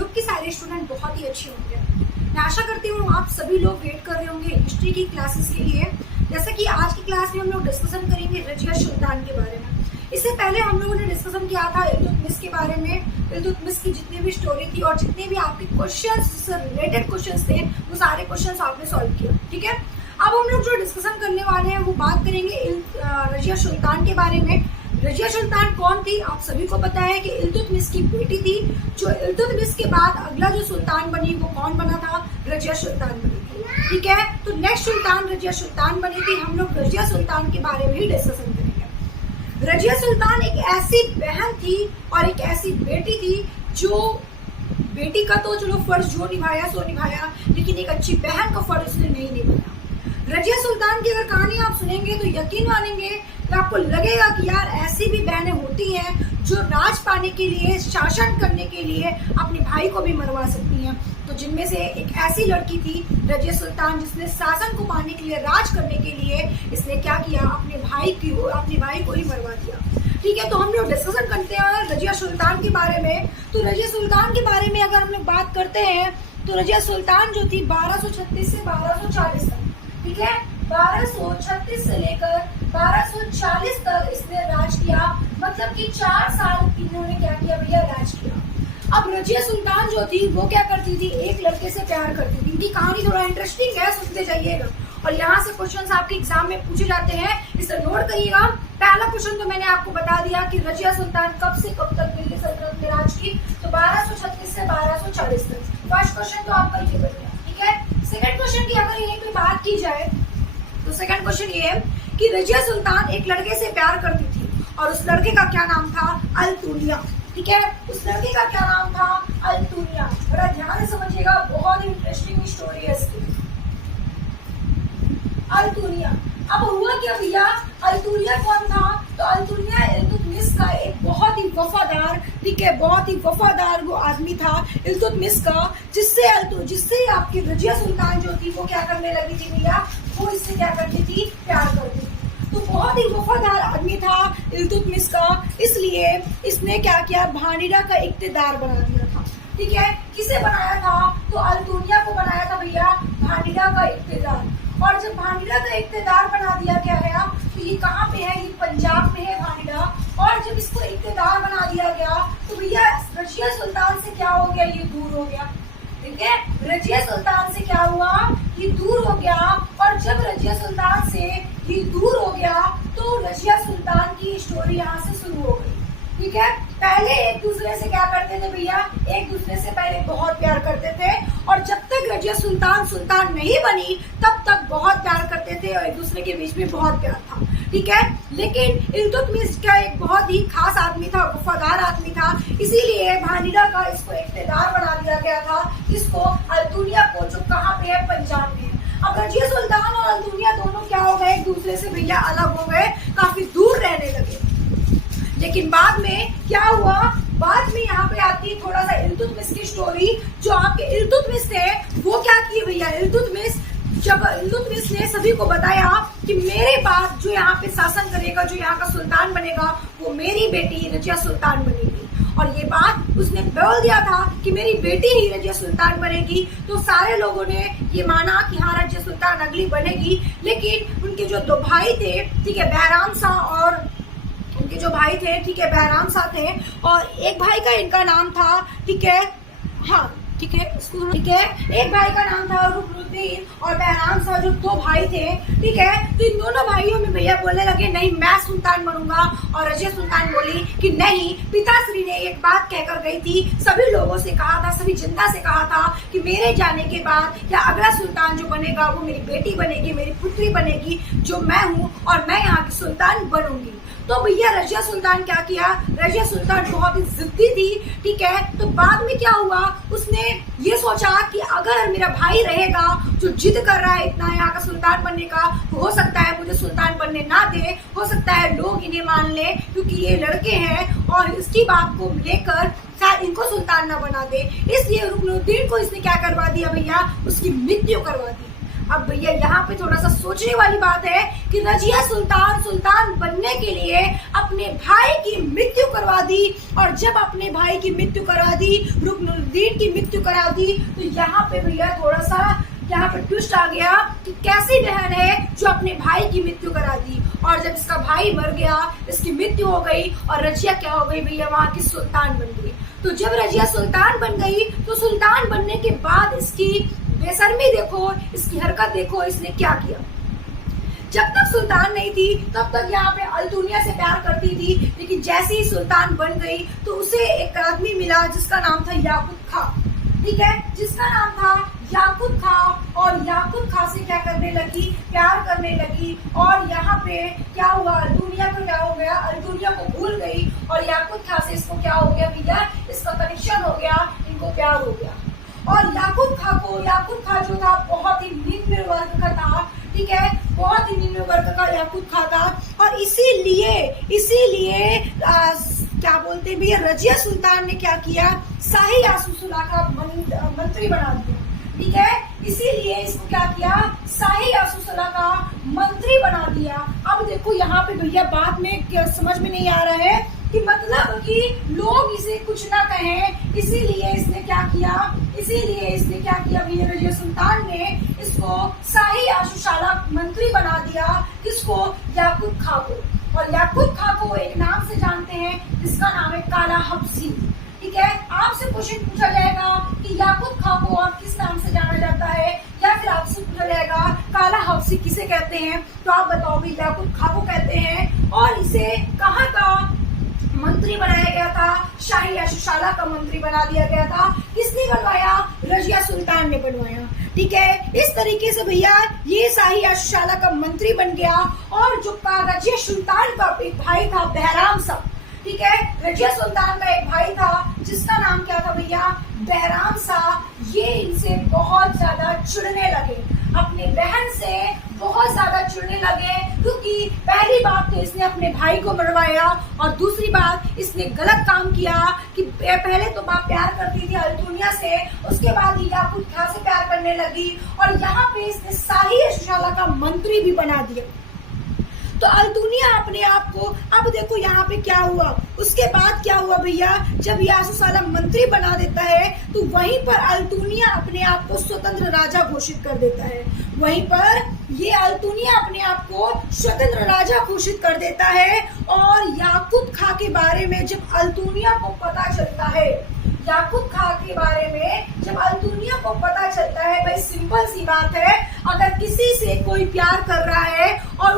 Hope कि सारे student बहुत ही अच्छे होंगे। मैं आशा करती हूँ आप सभी लोग वेट कर रहे होंगे हिस्ट्री की क्लासेस के लिए। जैसे कि आज की क्लास में हम लोग डिस्कशन करेंगे रजिया सुल्तान के बारे में। इससे पहले हम लोगों ने डिस्कशन किया था इल्तुतमिश के बारे में। इल्तुतमिश की जितनी भी स्टोरी थी और जितने भी आपके क्वेश्चंस से रिलेटेड क्वेश्चंस थे वो सारे क्वेश्चंस आपने सॉल्व किया। ठीक है, अब हम लोग जो डिस्कशन करने वाले हैं वो बात करेंगे रजिया सुल्तान के बारे में। रजिया सुल्तान कौन थी? आप सभी को पता है कि इल्तुतमिश की बेटी थी। जो इल्तुतमिश के बाद अगला जो सुल्तान बनी वो कौन बना था? रजिया सुल्तान बनी थी। ठीक है, तो नेक्स्ट सुल्तान रजिया सुल्तान बनी थी। हम लोग रजिया सुल्तान के बारे में ही डिस्कशन करेंगे। रजिया सुल्तान एक ऐसी बहन थी और एक ऐसी बेटी थी जो बेटी का तो चलो फर्ज जो निभाया सो निभाया, लेकिन एक अच्छी बहन का फर्ज उसने नहीं निभाया। रजिया सुल्तान की अगर कहानी आप सुनेंगे तो यकीन मानेंगे तो आपको लगेगा कि यार ऐसी भी बहनें होती हैं जो राज पाने के लिए, शासन करने के लिए अपने भाई को भी मरवा सकती हैं। तो जिनमें से एक ऐसी लड़की थी रजिया सुल्तान जिसने शासन को पाने के लिए, राज करने के लिए इसने क्या किया? अपने भाई को ही मरवा दिया। ठीक है, तो हम लोग डिस्कशन करते हैं रजिया सुल्तान के बारे में। तो रजिया सुल्तान के बारे में अगर हम लोग बात करते हैं तो रजिया सुल्तान जो थी 1236 से 1240 तक, ठीक है, 1236 से लेकर 1240 तक इसने राज किया। मतलब कि 4 साल इन्होंने क्या किया भैया? राज किया। अब रजिया सुल्तान जो थी वो क्या करती थी? एक लड़के से प्यार करती थी। इनकी कहानी थोड़ा इंटरेस्टिंग है, सुनते जाइएगा। और यहाँ से क्वेश्चंस आपके एग्जाम में पूछे जाते हैं, इसे नोट करिएगा। पहला क्वेश्चन तो मैंने आपको बता दिया कि रजिया सुल्तान कब से कब तक दिल्ली सल्तनत में राज की, तो 1236 से 1240 तक। फर्स्ट क्वेश्चन तो आपका ये बन गया। ठीक है, सेकंड क्वेश्चन की अगर यही कोई बात की जाए तो सेकंड क्वेश्चन ये है कि रजिया सुल्तान एक लड़के से प्यार करती थी और उस लड़के का क्या नाम था? अल-तुनिया। ठीक है, उस लड़के का क्या नाम था? अल-तुनिया। बड़ा ध्यान से समझिएगा, बहुत इंटरेस्टिंग स्टोरी है इसकी। अल-तुनिया। अब हुआ क्या भैया? अल-तुनिया कौन था? तो अल-तुनिया इल्तुतमिश का एक बहुत ही वफादार, ठीक है, बहुत ही वफादार वो आदमी था इल्तुतमिश का, जिससे आपकी रजिया सुल्तान जो थी वो क्या करने लगी थी भैया? वो इससे क्या करती थी? प्यार करती थी। तो बहुत ही वफादार आदमी था इल्तुतमिश का, इसलिए इसने क्या किया? भानीरा का इक्तेदार बना दिया था। ठीक है, किसे बनाया था? तो अल-तुनिया को बनाया था भैया भानीरा का इक्तेदार। और जब भानीरा का इक्तेदार बना दिया गया तो ये कहाँ पे है? ये पंजाब में है भानीरा। और जब इसको इक्तेदार बना दिया गया तो भैया रजिया सुल्तान से क्या हो गया? ये दूर हो गया। ठीक है, रजिया सुल्तान से क्या हुआ? ये दूर हो गया। और जब रजिया सुल्तान से ये दूर हो गया तो रजिया सुल्तान की स्टोरी यहाँ से शुरू हो गई। ठीक है, पहले एक दूसरे से क्या करते थे भैया? एक दूसरे से पहले बहुत प्यार करते थे और जब तक रजिया सुल्तान सुल्तान नहीं बनी तब तक बहुत प्यार करते थे और एक दूसरे के बीच में बहुत प्यार था। ठीक है, लेकिन इल्तुतमिश का एक बहुत ही खास आदमी था, वफादार आदमी था, इसीलिए भानीरा का इसको इख्तियार बना दिया गया था। इसको अल-तुनिया को, जो कहाँ पे है? पंजाब में। अब रजिया सुल्तान और अल-तुनिया दोनों क्या हो गए? एक दूसरे से भैया अलग हो गए, काफी दूर रहने लगे। लेकिन बाद में क्या हुआ? बाद में यहाँ पे आती है थोड़ा सा इल्तुतमिश की स्टोरी। जो आपके इल्तुतमिश थे वो क्या किए भैया? जब इल्तुतमिश ने सभी को बताया कि मेरे बाद जो यहाँ पे शासन करेगा, जो यहाँ का सुल्तान बनेगा, वो मेरी बेटी रजिया सुल्तान बनेगी। और ये बात उसने बोल दिया था कि मेरी बेटी ही रजिया सुल्तान बनेगी। तो सारे लोगों ने ये माना कि हाँ रजिया सुल्तान अगली बनेगी। लेकिन उनके जो 2 भाई थे, ठीक है, बहराम शाह और उनके जो भाई थे, ठीक है, बहराम शाह थे, और एक भाई का इनका नाम था, ठीक है, हाँ ठीक है, ठीक है, एक भाई का नाम था रुकनुद्दीन और बहराम शाह, जो 2 भाई थे। ठीक है, तो इन दोनों भाइयों में भैया बोलने लगे नहीं मैं सुल्तान बनूंगा। और रजिया सुल्तान बोली कि नहीं, पिताश्री ने एक बात कहकर गई थी, सभी लोगों से कहा था, सभी जनता से कहा था कि मेरे जाने के बाद या अगला सुल्तान जो बनेगा वो मेरी बेटी बनेगी, मेरी पुत्री बनेगी, जो मैं हूँ, और मैं यहाँ की सुल्तान बनूंगी। तो भैया रजिया सुल्तान क्या किया? रजिया सुल्तान बहुत ही जिद्दी थी। ठीक है, तो बाद में क्या हुआ? उसने ये सोचा कि अगर मेरा भाई रहेगा जो जिद कर रहा है इतना यहाँ का सुल्तान बनने का, हो सकता है मुझे सुल्तान बनने ना दे, हो सकता है लोग इन्हें मान ले क्योंकि ये लड़के हैं और इसकी बात को लेकर शायद इनको सुल्तान ना बना दे। इसलिए रुकनुद्दीन को इसने क्या करवा दिया भैया? उसकी मृत्यु करवा दी। अब भैया यहाँ पे थोड़ा सा सोचने वाली बात है कि रजिया सुल्तान बनने के लिए अपने भाई की मृत्यु करवा दी, और जब अपने भाई की मृत्यु करा दी, रुकनुद्दीन की मृत्यु करा दी, तो यहाँ पे भैया थोड़ा सा यहाँ पे ट्विस्ट आ गया कि कैसी बहन है जो अपने भाई की मृत्यु करा दी, और जब इसका भाई मर गया, इसकी मृत्यु हो गई, और रजिया क्या हो गई भैया, वहां की सुल्तान बन गई। तो जब रजिया सुल्तान बन गई, तो सुल्तान बनने के बाद इसकी बेशर्मी देखो, इसकी हरकत देखो, इसने क्या किया। जब तक सुल्तान नहीं थी तब तक यहाँ पे अल्तुनिया से प्यार करती थी, लेकिन जैसे ही सुल्तान बन गई तो उसे एक आदमी मिला जिसका नाम था याकूब खा, ठीक है, जिसका नाम था याकूब खा, और याकूब खा से क्या करने लगी, प्यार करने लगी। और यहाँ पे क्या हुआ, अल्तुनिया को क्या हो गया, अल्तुनिया को भूल गई, और याकूब खा से इसको क्या हो गया भैया, इसका कनेक्शन हो गया, इनको प्यार हो गया। और याकूब खा जो था बहुत ही निम्न वर्ग का था, ठीक है, बहुत ही निम्न वर्ग का याकूब खा था, और इसीलिए क्या बोलते हैं भैया, रजिया सुल्तान ने क्या किया, शाही आसूसुला का मंत्री बना दिया, ठीक है, इसीलिए इसको क्या किया, शाही आसूसुला का मंत्री बना दिया। अब देखो यहाँ पे भैया बात में क्या समझ में नहीं आ रहा है कि मतलब कि लोग इसे कुछ ना कहें, इसीलिए इसने क्या किया भैया, रजिया सुल्तान ने इसको शाही आसूसुला मंत्री बना दिया, किसको, याकूब खा को। और याकूब खा को एक नाम से जानते हैं जिसका नाम है काला हबसी, ठीक है। आपसे क्वेश्चन पूछा जाएगा कि याकूब खा को और किस नाम से जाना जाता है, या फिर आपसे पूछा जाएगा काला हबसी किसे कहते हैं, तो आप बताओगे याकूब खा को कहते हैं। और इसे कहाँ का मंत्री बनाया गया था, शाही आसूसुला का मंत्री बना दिया गया था। किसने बनवाया, रजिया सुल्तान ने बनवाया, ठीक है। इस तरीके से भैया ये शाही आसूसुला का मंत्री बन गया। और जो रजिया सुल्तान का एक भाई था बहराम सा, ठीक है, रजिया सुल्तान का एक भाई था जिसका नाम क्या था भैया, बहराम सा। ये इनसे बहुत ज्यादा चिढ़ने लगे, अपनी बहन से बहुत ज्यादा चिढ़ने लगे, क्योंकि पहली बात तो इसने अपने भाई को मरवाया, और दूसरी बात इसने गलत काम किया कि पहले तो बाप प्यार करती थी अल्तुनिया से, उसके बाद याकूब खा से प्यार करने लगी, और यहाँ पे इसने शाही आसूसुला का मंत्री भी बना दिया। तो अल्तुनिया अपने आप को, अब देखो यहाँ पे क्या हुआ, उसके बाद क्या हुआ भैया, जब ये आसूसुला मंत्री बना देता है तो वहीं पर अल्तुनिया अपने आप को स्वतंत्र राजा घोषित कर देता है। वहीं पर ये अल्तुनिया अपने आप को स्वतंत्र राजा घोषित कर देता है। और याकूब खा के बारे में जब अल्तुनिया को पता चलता है, याकूब खा के बारे में जब अल्तुनिया को पता चलता है, भाई सिंपल सी बात है, अगर किसी से कोई प्यार कर रहा है और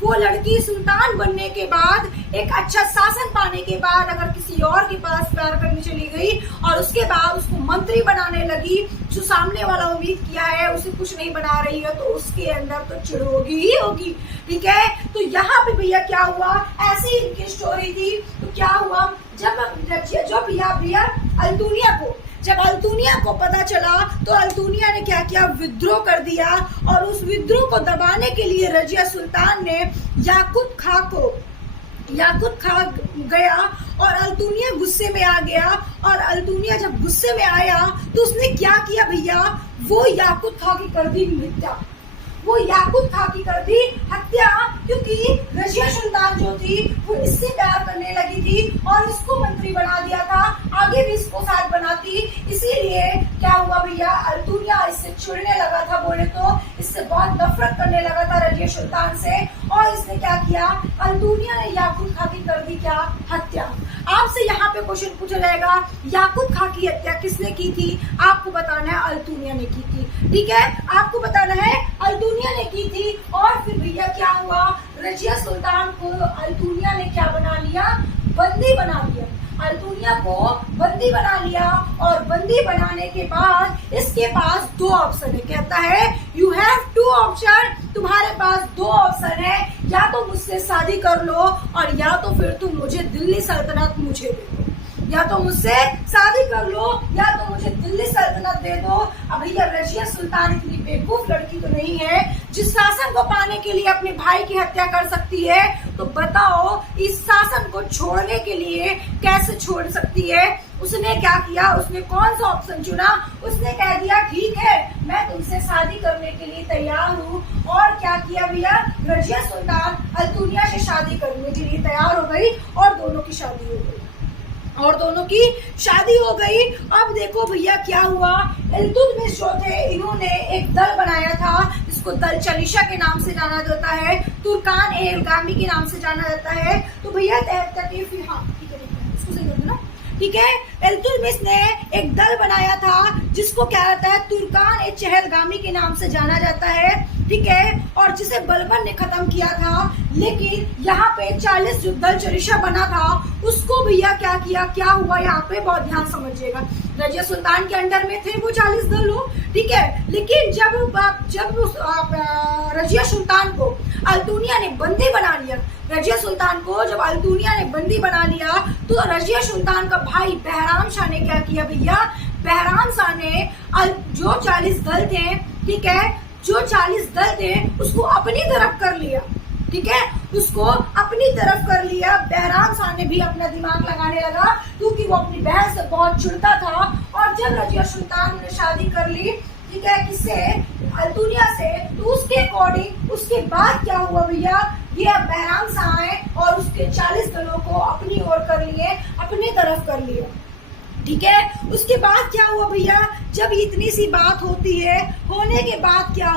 वो लड़की सुल्तान बनने के बाद, एक अच्छा शासन पाने के बाद अगर किसी और के पास प्यार करने चली गई और उसके बाद उसको मंत्री बनाने लगी, जो सामने वाला उम्मीद किया है उसे कुछ नहीं बना रही है, तो उसके अंदर तो चिढ़ होगी ही होगी, ठीक है। तो यहाँ पे भैया क्या हुआ, ऐसी इनकी स्टोरी थी। तो क्या हुआ, जब अल्तुनिया को पता चला तो अल्तुनिया ने क्या किया, विद्रोह कर दिया, और उस विद्रोह को दबाने के लिए रजिया सुल्तान ने याकूब खा गया, और अल्तुनिया गुस्से में आ गया। और अल्तुनिया जब गुस्से में आया तो उसने क्या किया भैया, वो याकूब खा की कर दी हत्या, क्योंकि रजिया सुल्तान जो थी वो इससे प्यार करने लगी थी और इसको मंत्री बना दिया था, आगे भी इसको साथ बनाती। इसीलिए क्या हुआ भैया, अल्तुनिया इससे चिढ़ने लगा था, बोले तो इससे बहुत नफरत करने लगा था रजिया सुल्तान से, और इसने क्या किया, अल्तुनिया ने याकूब खा की कर दी क्या, हत्या। आपसे यहाँ पे क्वेश्चन पूछा जाएगा, याकूब खा की हत्या किसने की थी, आपको बताना है अल्तुनिया ने की थी, ठीक है, आपको बताना है अल्तुनिया ने की थी। और फिर भैया क्या हुआ, रजिया सुल्तान को अल्तुनिया ने क्या बना लिया, बंदी बना लिया। अल्तुनिया को बंदी बना लिया, और बंदी बनाने के बाद इसके पास दो ऑप्शन है, कहता है यू हैव टू ऑप्शन, तुम्हारे पास दो ऑप्शन है, या तो मुझसे शादी कर लो, और या तो फिर तुम मुझे दिल्ली सल्तनत मुझे दे दो, या तो मुझसे शादी कर लो या तो मुझे दिल्ली सल्तनत दे दो। अब भैया रजिया सुल्तान इतनी बेवकूफ लड़की तो नहीं है जिस शासन को पाने के लिए अपने भाई की हत्या कर सकती है, तो बताओ इस शासन को छोड़ने के लिए कैसे छोड़ सकती है। उसने क्या किया, उसने कौन सा ऑप्शन चुना, उसने कह दिया ठीक है मैं तुमसे शादी करने के लिए तैयार हूँ। और क्या किया भैया, रजिया सुल्तान अल्तुनिया से शादी करने के लिए तैयार हो गई और दोनों की शादी हो गई। अब देखो भैया क्या हुआ, इल्तुतमिश जो थे इन्होंने एक दल बनाया था, इसको दल चलिशा के नाम से जाना जाता है, तुर्कान ए इल्गामी के नाम से जाना जाता है। तो भैया ठीक है, इल्तुतमिश ने एक दल बनाया था जिसको क्या कहता है, तुर्कान ए चहलगामी के नाम से जाना जाता है, ठीक है, और जिसे बलबन ने खत्म किया था। लेकिन यहाँ पे 40 जो दल चलिशा बना था उसको भैया क्या किया, क्या हुआ यहाँ पे बहुत ध्यान समझिएगा। रजिया सुल्तान के अंडर में थे वो 40 दल लोग, ठीक है, लेकिन जब रजिया सुल्तान को अल्तुनिया ने बंदी बना लिया, रजिया सुल्तान को जब अल्तुनिया ने बंदी बना लिया, तो रजिया सुल्तान का भाई बहराम शाह ने क्या किया भैया, बहराम शाह ने जो 40 दल थे, ठीक है, जो 40 दल थे उसको अपनी तरफ कर लिया, ठीक है, उसको अपनी तरफ कर लिया। बहराम शाह ने भी अपना दिमाग लगाने लगा क्योंकि वो अपनी बहन से बहुत चिढ़ता था। और जब रजिया सुल्तान ने शादी कर ली, ठीक है, किससे, अल्तुनिया से, तो उसके अकॉर्डिंग उसके बाद क्या हुआ भैया, ये बहराम शाह है और उसके 40 दलों को अपनी ओर कर लिए, अपनी तरफ कर लिए, ठीक है। उसके बाद क्या हुआ भैया, जब इतनी सी बात होती है, होने के बाद क्या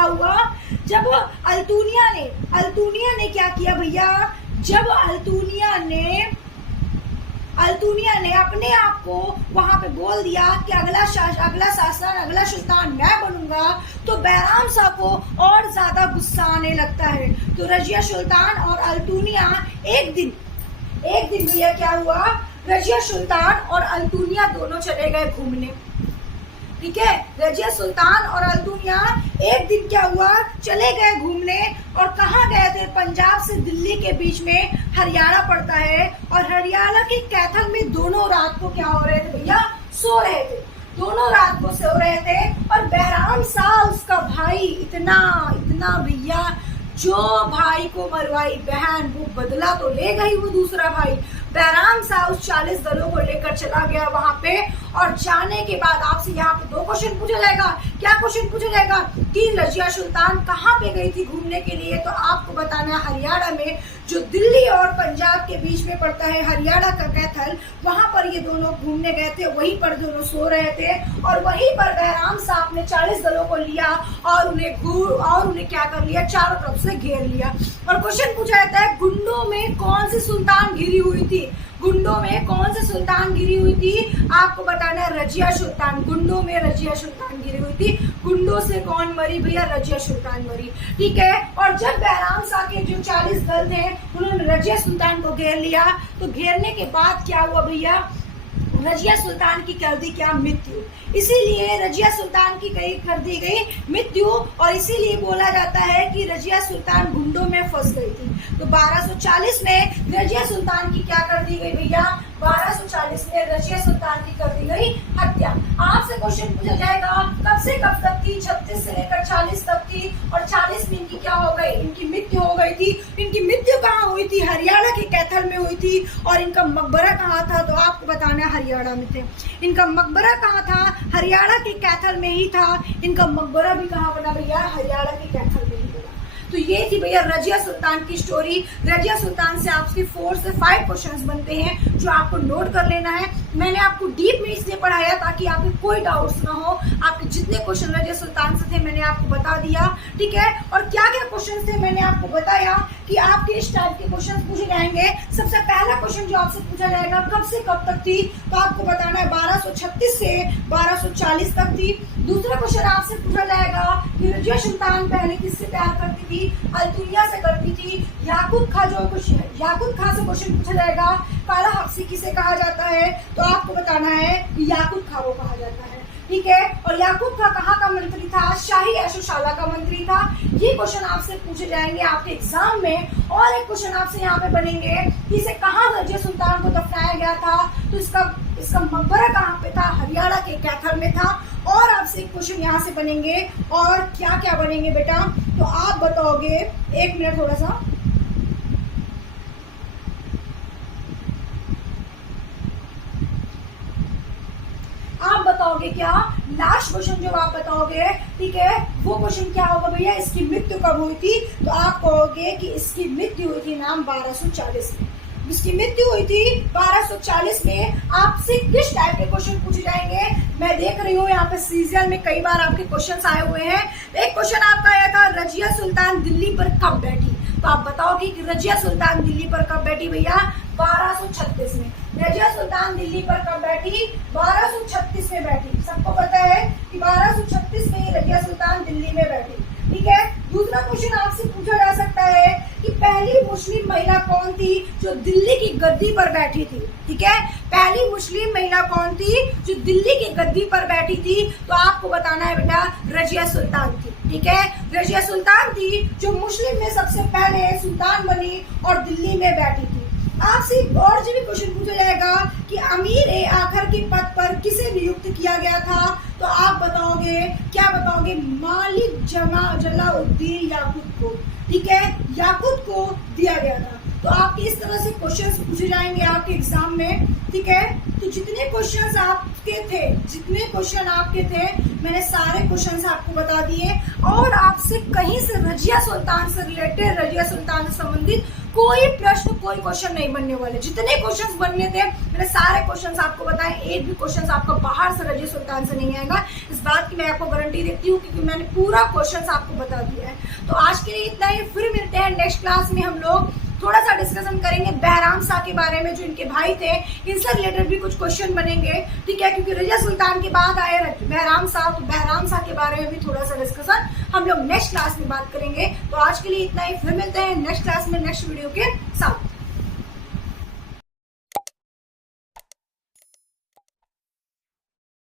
हुआ, जब अल्तुनिया ने क्या किया भैया, जब अल्तुनिया ने अपने आप को वहां पे बोल दिया कि अगला शासन, अगला सुल्तान मैं बनूंगा, तो बहराम शाह को और ज्यादा गुस्सा आने लगता है। तो रजिया सुल्तान और अल्तुनिया एक दिन भैया क्या हुआ, रजिया सुल्तान और अल्तुनिया दोनों चले गए घूमने, ठीक है, रजिया सुल्तान और अल्तुनिया एक दिन क्या हुआ, चले गए घूमने। और कहाँ गए थे, पंजाब से दिल्ली के बीच में हरियाणा पड़ता है, और हरियाणा के कैथल में दोनों रात को क्या हो रहे थे भैया, सो रहे थे, दोनों रात को सो रहे थे। और बहराम शाह उसका भाई इतना भैया, जो भाई को मरवाई बहन, वो बदला तो ले गई वो दूसरा भाई। बहराम शाह उस 40 दलों को लेकर चला गया वहां पे, और जाने के बाद आपसे यहाँ पे 2 क्वेश्चन पूछा जाएगा। क्या क्वेश्चन पूछा जाएगा कि रजिया सुल्तान कहाँ पे गई थी घूमने के लिए, तो आपको बताना है हरियाणा में, जो दिल्ली और पंजाब के बीच में पड़ता है, हरियाणा का कैथल, वहां पर ये दोनों घूमने गए थे, वहीं पर दोनों सो रहे थे। और वहीं पर बहराम साहब ने 40 दलों को लिया और उन्हें क्या कर लिया, चारों तरफ से घेर लिया। और क्वेश्चन पूछा जाता है, गुंडों में कौन सी सुल्तान घिरी हुई थी, गुंडों में कौन सी सुल्तान गिरी हुई थी, आपको बताना है रजिया सुल्तान। गुंडों में रजिया सुल्तान गिरी हुई थी। गुंडों से कौन मरी भैया, रजिया सुल्तान मरी, ठीक है। और जब बहराम शाह के जो 40 दल थे उन्होंने रजिया सुल्तान को घेर लिया, तो घेरने के बाद क्या हुआ भैया, रजिया सुल्तान की कर दी क्या, मृत्यु। इसीलिए रजिया सुल्तान की कर दी गई मृत्यु, और इसीलिए बोला जाता है कि रजिया सुल्तान गुंडों में फंस गई थी। तो 1240 में रजिया सुल्तान की क्या कर दी गई भैया, 1240 में रजिया सुल्तान की कर दी गई हत्या। आपसे क्वेश्चन पूछा जाएगा कब से कब तक थी, 36 से लेकर 40 तक थी, और 40 में इनकी क्या हो गई, इनकी मृत्यु हो गई थी। इनकी मृत्यु कहाँ हुई थी, हरियाणा के कैथल में हुई थी। और इनका मकबरा कहाँ था, तो आपको बताना है हरियाणा में थे। इनका मकबरा कहाँ था, हरियाणा के कैथल में ही था। इनका मकबरा भी कहाँ बना भैया, हरियाणा के कैथल में ही बना। तो ये थी भैया रजिया सुल्तान की स्टोरी। रजिया सुल्तान से आपके 4 से 5 क्वेश्चंस बनते हैं जो आपको नोट कर लेना है। मैंने आपको डीप में इसलिए पढ़ाया ताकि आपके कोई डाउट्स ना हो। आपके जितने क्वेश्चन रजिया सुल्तान से थे मैंने आपको बता दिया, ठीक है। और क्या क्या क्वेश्चन थे मैंने आपको बताया कि आपके इस टाइप के क्वेश्चन पूछे जाएंगे। सबसे पहला क्वेश्चन जो आपसे पूछा जाएगा कब से कब तक थी, तो आपको बताना है 1236 से 1240 तक थी। दूसरा क्वेश्चन आपसे पूछा जाएगा कि रजिया सुल्तान पहले किससे प्यार करती थी, अल्तुनिया से करती थी। याकूब खां से क्वेश्चन पूछा जाएगा काला हफ्सी किसे कहा जाता है, तो आपको बताना है कि याकूब खां को कहा जाता है, ठीक है। और याकूब खां कहाँ का मंत्री था, शाही ऐशोशाला का मंत्री था। ये क्वेश्चन आपसे पूछे जाएंगे आपके एग्जाम में। और एक क्वेश्चन आपसे यहाँ पे बनेंगे कि इसे कहाँ रजिया सुल्तान को दफनाया गया था, तो इसका मकबरा कहाँ पे था, हरियाणा के कैथल में था। और आपसे एक क्वेश्चन यहाँ से बनेंगे, और क्या क्या बनेंगे बेटा, तो आप बताओगे, 1 मिनट थोड़ा सा, आप बताओ बताओगे क्या, लास्ट क्वेश्चन जो आप बताओगे, ठीक है, वो क्वेश्चन क्या होगा भैया, इसकी मृत्यु कब हुई थी, तो आप कहोगे कि इसकी मृत्यु हुई थी नाम 1240 में। इसकी मृत्यु हुई थी 1240 में। आपसे किस टाइप के क्वेश्चन पूछे जाएंगे, मैं देख रही हूँ यहाँ पे सीरियल में कई बार आपके क्वेश्चन आए हुए हैं। एक क्वेश्चन आपका आया था, रजिया सुल्तान दिल्ली पर कब बैठी, तो आप बताओगे कि रजिया सुल्तान दिल्ली पर कब बैठी भैया, 1236 में। रजिया सुल्तान दिल्ली पर कब बैठी, 1236 में बैठी। सबको पता है कि 1236 में रजिया सुल्तान दिल्ली में बैठी, ठीक है। दूसरा क्वेश्चन आपसे पूछा जा सकता है कि पहली मुस्लिम महिला कौन थी जो दिल्ली की गद्दी पर बैठी थी, ठीक है। पहली मुस्लिम महिला कौन थी जो दिल्ली की गद्दी पर बैठी थी, तो आपको बताना है बेटा रजिया सुल्तान थी, ठीक है। रजिया सुल्तान थी जो मुस्लिम में सबसे पहले सुल्तान बनी और दिल्ली में बैठी थी। आपसे एक और भी क्वेश्चन पूछा जाएगा कि अमीर ए आखिर के पद पर किसे नियुक्त किया गया था, तो आप बताओगे क्या बताओगे, मालिक जलाउद्दीन याकूत को, ठीक है, याकूत को दिया गया था। तो आपके इस तरह से क्वेश्चंस पूछे जाएंगे आपके एग्जाम में, ठीक है। तो जितने क्वेश्चंस आपके थे मैंने सारे क्वेश्चंस आपको बता दिए, और आपसे कहीं से रजिया सुल्तान से रिलेटेड, रजिया सुल्तान से संबंधित कोई प्रश्न, कोई क्वेश्चन नहीं बनने वाले। जितने क्वेश्चंस बनने थे मैंने सारे क्वेश्चंस आपको बताए, एक भी क्वेश्चंस आपका बाहर से रजिया सुल्तान से नहीं आएगा, इस बात की मैं आपको गारंटी देती हूँ, क्योंकि मैंने पूरा क्वेश्चंस आपको बता दिया है। तो आज के लिए इतना ही, फिर मिलते हैं नेक्स्ट क्लास में। हम लोग थोड़ा सा डिस्कशन करेंगे बहराम शाह के बारे में, जो इनके भाई थे, इनसे रिलेटेड भी कुछ क्वेश्चन बनेंगे, ठीक है, क्योंकि रजिया सुल्तान के बाद आए बहराम शाह, तो बहराम शाह के बारे में भी थोड़ा सा डिस्कशन हम लोग नेक्स्ट क्लास में बात करेंगे। तो आज के लिए इतना ही, फिर मिलते हैं नेक्स्ट क्लास में नेक्स्ट वीडियो के साथ।